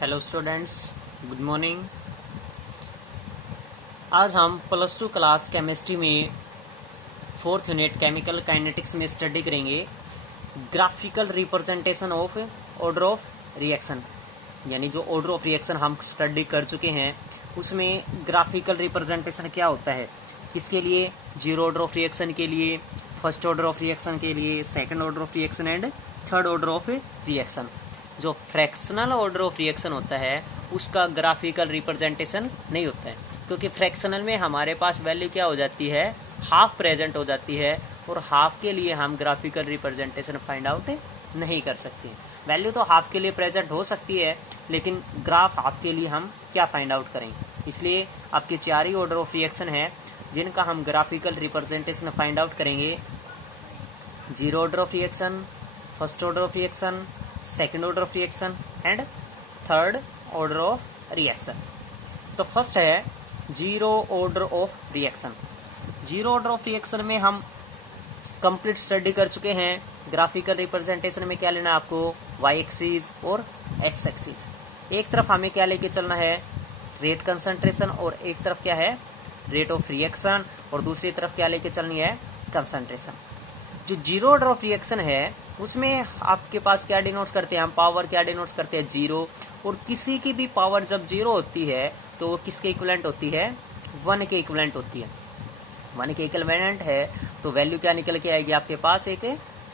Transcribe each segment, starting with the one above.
Hello students, good morning. आज हम plus two class chemistry में फोर्थ यूनिट केमिकल काइनेटिक्स में स्टडी करेंगे graphical representation of order of reaction. यानी जो ऑर्डर ऑफ रिएक्शन हम स्टडी कर चुके हैं उसमें ग्राफिकल रिप्रेजेंटेशन क्या होता है, किसके लिए, जीरो ऑर्डर ऑफ रिएक्शन के लिए, फर्स्ट ऑर्डर ऑफ रिएक्शन के लिए, second order of reaction and third order of reaction. जो फ्रैक्शनल ऑर्डर ऑफ रिएक्शन होता है उसका ग्राफिकल रिप्रेजेंटेशन नहीं होता है, क्योंकि फ्रैक्शनल में हमारे पास वैल्यू क्या हो जाती है, हाफ प्रेजेंट हो जाती है, और हाफ के लिए हम ग्राफिकल रिप्रेजेंटेशन फाइंड आउट नहीं कर सकते। वैल्यू तो हाफ के लिए प्रेजेंट हो सकती है, लेकिन ग्राफ हाफ के लिए हम क्या फाइंड आउट करें। इसलिए आपके चार ही ऑर्डर ऑफ रिएक्शन है जिनका हम ग्राफिकल रिप्रेजेंटेशन फाइंड आउट करेंगे। Zero order of reaction, first order of reaction, second order of reaction and third order of reaction. तो फर्स्ट है zero order of reaction. Zero order of reaction में हम complete study कर चुके हैं। Graphical representation में क्या लेना है आपको, वाई एक्सिस और एक्स एक्सिस। एक तरफ हमें क्या लेके चलना है, रेट कंसंट्रेशन, और एक तरफ क्या है, रेट ऑफ रिएक्शन, और दूसरी तरफ क्या लेके चलनी है, कंसंट्रेशन। जो जीरो ऑर्डर ऑफ रिएक्शन है उसमें आपके पास क्या डिनोट्स करते हैं हम, पावर क्या डिनोट्स करते हैं, जीरो। और किसी की भी पावर जब जीरो होती है तो वो किसके इक्विवेलेंट होती है, वन के इक्विवेलेंट होती है। वन के इक्विवेलेंट है तो वैल्यू क्या निकल के आएगी आपके पास, एक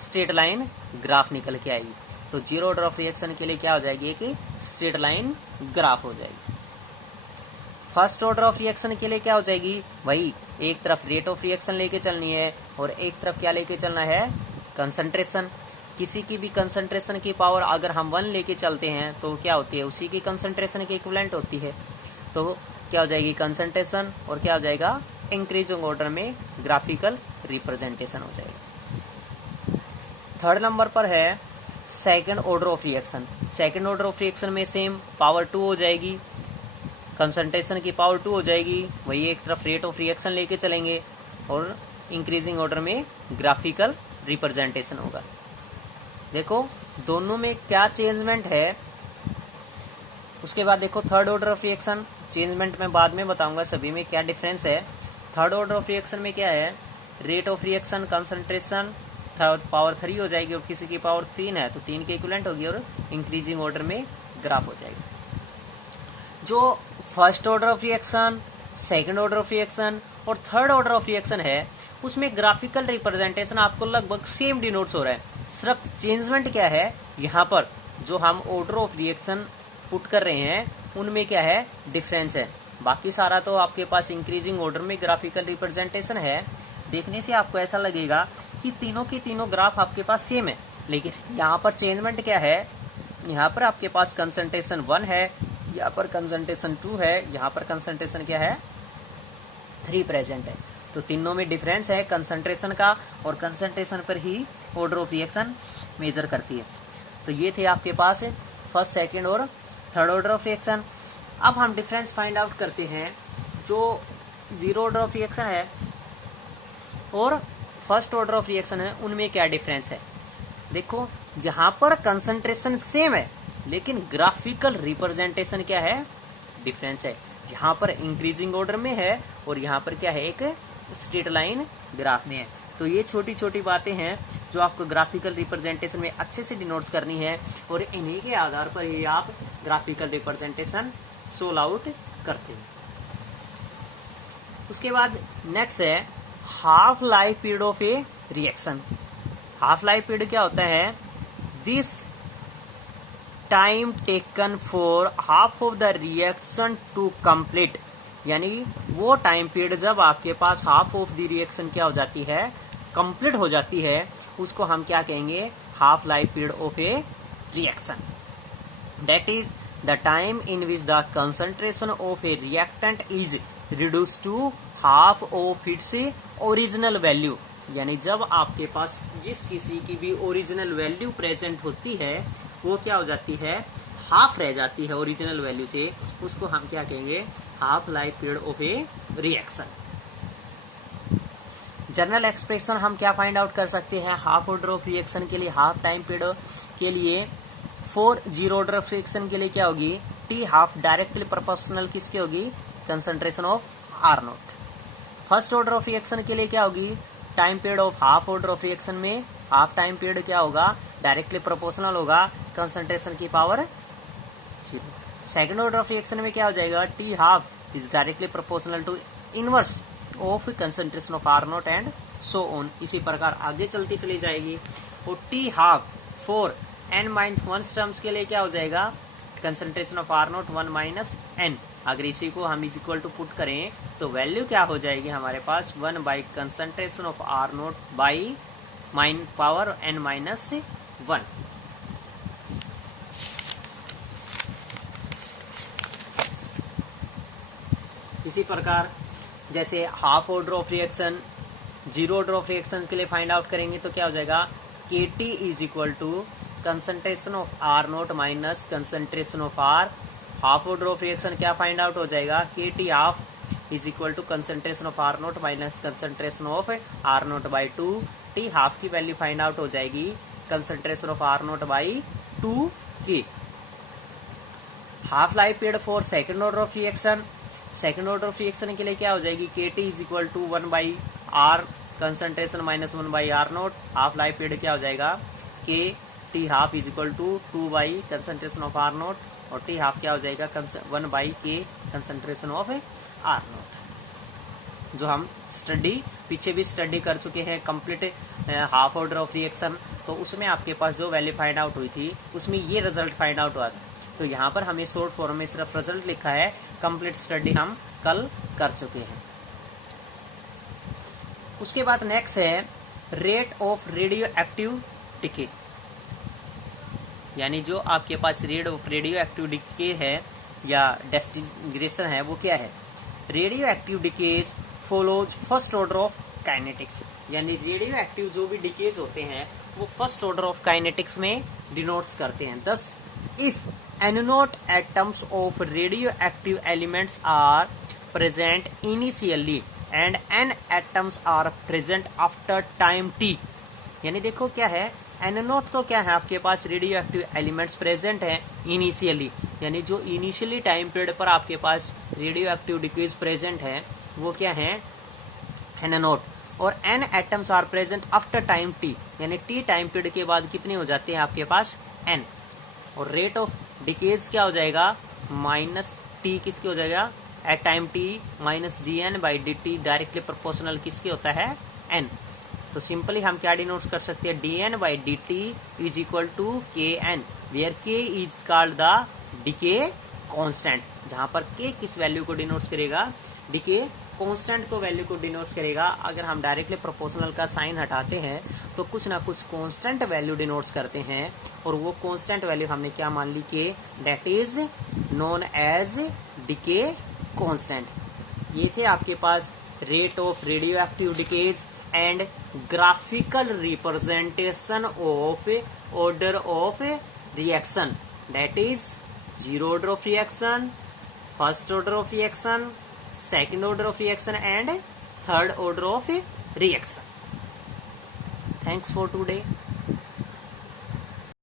स्ट्रेट लाइन ग्राफ निकल के आएगी। तो जीरो ऑर्डर ऑफ रिएक्शन के लिए क्या हो जाएगी, एक स्ट्रेट लाइन ग्राफ हो जाएगी। फर्स्ट ऑर्डर ऑफ रिएक्शन के लिए क्या हो जाएगी, वही एक तरफ रेट ऑफ रिएक्शन लेके चलनी है और एक तरफ क्या लेके चलना है, कंसंट्रेशन। किसी की भी कंसंट्रेशन की पावर अगर हम वन लेके चलते हैं तो क्या होती है, उसी की कंसंट्रेशन की इक्विवेलेंट होती है। तो क्या हो जाएगी, कंसंट्रेशन, और क्या हो जाएगा, इंक्रीजिंग ऑर्डर में ग्राफिकल रिप्रेजेंटेशन हो जाएगा। थर्ड नंबर पर है second order of reaction. Second order of reaction में सेम पावर टू हो जाएगी, कंसंट्रेशन की पावर टू हो जाएगी, वही एक तरफ रेट ऑफ रिएक्शन लेके चलेंगे और इंक्रीजिंग ऑर्डर में ग्राफिकल रिप्रेजेंटेशन होगा। देखो दोनों में क्या चेंजमेंट है। उसके बाद देखो third order of reaction, changement में बाद में बताऊंगा सभी में क्या डिफरेंस है। थर्ड ऑर्डर ऑफ रिएक्शन में क्या है, rate of reaction, concentration power three हो जाएगी, और किसी की पावर तीन है तो तीन के इक्विवेलेंट होगी, और इंक्रीजिंग ऑर्डर में ग्राफ हो जाएगी। जो first order of reaction, second order of reaction और थर्ड ऑर्डर ऑफ रिएक्शन है उसमें ग्राफिकल रिप्रेजेंटेशन आपको लगभग सेम डिनोट्स हो रहा है। सिर्फ चेंजमेंट क्या है, यहाँ पर जो हम ऑर्डर ऑफ रिएक्शन पुट कर रहे हैं उनमें क्या है, डिफरेंस है। बाकी सारा तो आपके पास इंक्रीजिंग ऑर्डर में ग्राफिकल रिप्रेजेंटेशन है। देखने से आपको ऐसा लगेगा कि तीनों की तीनों ग्राफ आपके पास सेम है, लेकिन यहाँ पर चेंजमेंट क्या है, यहाँ पर आपके पास कंसंट्रेशन वन है, यहाँ पर कंसंट्रेशन टू है, यहाँ पर कंसंट्रेशन क्या है, थ्री प्रेजेंट है। तो तीनों में डिफरेंस है कंसंट्रेशन का, और कंसंट्रेशन पर ही ऑर्डर ऑफ रिएक्शन मेजर करती है। तो ये थे आपके पास फर्स्ट, सेकंड और थर्ड ऑर्डर ऑफ रिएक्शन। अब हम डिफरेंस फाइंड आउट करते हैं जो जीरो ऑर्डर ऑफ रिएक्शन है और फर्स्ट ऑर्डर ऑफ रिएक्शन है, उनमें क्या डिफरेंस है। देखो जहां पर कंसंट्रेशन सेम है लेकिन ग्राफिकल रिप्रेजेंटेशन क्या है, डिफरेंस है। यहाँ पर इंक्रीजिंग ऑर्डर में है और यहाँ पर क्या है, एक स्ट्रेट लाइन ग्राफ में है। तो ये छोटी छोटी बातें हैं जो आपको ग्राफिकल रिप्रेजेंटेशन में अच्छे से डिनोट्स करनी है, और इन्हीं के आधार पर ही आप ग्राफिकल रिप्रेजेंटेशन सोल्व आउट करते हैं। उसके बाद नेक्स्ट है half life period of a reaction. Half life period क्या होता है, this time taken for half of the reaction to complete. यानी वो टाइम पीरियड जब आपके पास हाफ ऑफ द रिएक्शन क्या हो जाती है, कंप्लीट हो जाती है, उसको हम क्या कहेंगे, half life period of a reaction. That is the time in which the concentration of a reactant is reduce to half of its original value. यानी जब आपके पास जिस किसी की भी ओरिजिनल वैल्यू प्रेजेंट होती है वो क्या हो जाती है, हाफ रह जाती है ओरिजिनल वैल्यू से, उसको हम क्या कहेंगे, half life period of a reaction. General expression हम क्या फाइंड आउट कर सकते हैं हाफ ऑर्डर ऑफ रिएक्शन के लिए, हाफ टाइम पीरियड के लिए, for zero order of reaction के लिए क्या होगी, टी हाफ डायरेक्टली प्रोपोर्शनल किसके होगी, concentration of R naught. First order of reaction के लिए क्या होगी, time period of half order of reaction में हाफ टाइम पीरियड क्या होगा, डायरेक्टली प्रोपोर्शनल होगा कंसंट्रेशन की power 0। Second order of reaction में क्या हो जाएगा, T half is directly proportional to inverse of concentration of R naught and so on. इसी प्रकार आगे चलती चली जाएगी। और T half for n-1 terms के लिए क्या हो जाएगा, concentration of R naught 1 minus N. अगर इसी को हम इज इक्वल टू पुट करें तो वैल्यू क्या हो जाएगी हमारे पास, 1 by concentration of R naught by mine power n-1। इसी प्रकार जैसे half order of reaction, zero order of reaction के लिए फाइंड आउट करेंगे तो क्या हो जाएगा, KT is equal to concentration of R naught minus concentration of R. Half order of reaction क्या फाइंड आउट हो जाएगा, KT half is equal to concentration of R naught minus concentration of R naught by 2। T half की value find out हो जाएगी concentration of R naught by 2K। Half life period for second order of reaction, second order of reaction के लिए क्या हो जाएगी, KT is equal to 1 by R concentration minus 1 by R naught. Half life period क्या हो जाएगा, KT half is equal to 2 by concentration of R naught, और T half क्या हो जाएगा 1 by K concentration of R naught. जो हम study पीछे भी स्टडी कर चुके हैं complete half order of reaction, तो उसमें आपके पास जो वैल्यू फाइंड आउट हुई थी उसमें ये रिजल्ट फाइंड आउट हुआ था। तो यहाँ पर हमें शॉर्ट फॉर्म में सिर्फ रिजल्ट लिखा है, कंप्लीट स्टडी हम कल कर चुके हैं। उसके बाद नेक्स्ट है rate of radioactive decay, यानी जो आपके पास rate of radioactive decay है या डिसइंटीग्रेशन है वो क्या है, radioactive decays follows first order of kinetics, यानी रेडियो एक्टिव जो भी डिकेज होते हैं वो फर्स्ट ऑर्डर ऑफ काइनेटिक्स में डिनोट्स करते हैं। Thus if n0 atoms of radioactive elements are present initially and n atoms are present after time t, यानी देखो क्या है, n0 तो क्या है आपके पास रेडियो एक्टिव एलिमेंट्स प्रेजेंट है इनिशियली, यानी जो इनिशियली टाइम पीरियड पर आपके पास रेडियो एक्टिव डिकेज प्रेजेंट है वो क्या है n0, और n atoms are present after time t, यानी t टाइम पीरियड के बाद कितने हो जाते हैं आपके पास n, और रेट ऑफ डिकेज क्या हो जाएगा माइनस टी किसके हो जाएगा at time T minus d by d directly proportional किसके होता है n। तो सिंपली हम क्या डिनोट कर सकते हैं, d.n by d is equal to Kn, where K is called the decay constant, जहां पर K किस वैल्यू को डिनोट करेगा, डिके कांस्टेंट को वैल्यू को डिनोट करेगा। अगर हम डायरेक्टली प्रोपोर्शनल का साइन हटाते हैं तो कुछ ना कुछ कांस्टेंट वैल्यू डिनोट्स करते हैं, और वो कांस्टेंट वैल्यू हमने क्या मान ली कि that is known as decay constant. ये थे आपके पास rate of radioactive decays and graphical representation of order of reaction, that is zero order of reaction, first order of reaction, second order of reaction and third order of reaction. Thanks for today.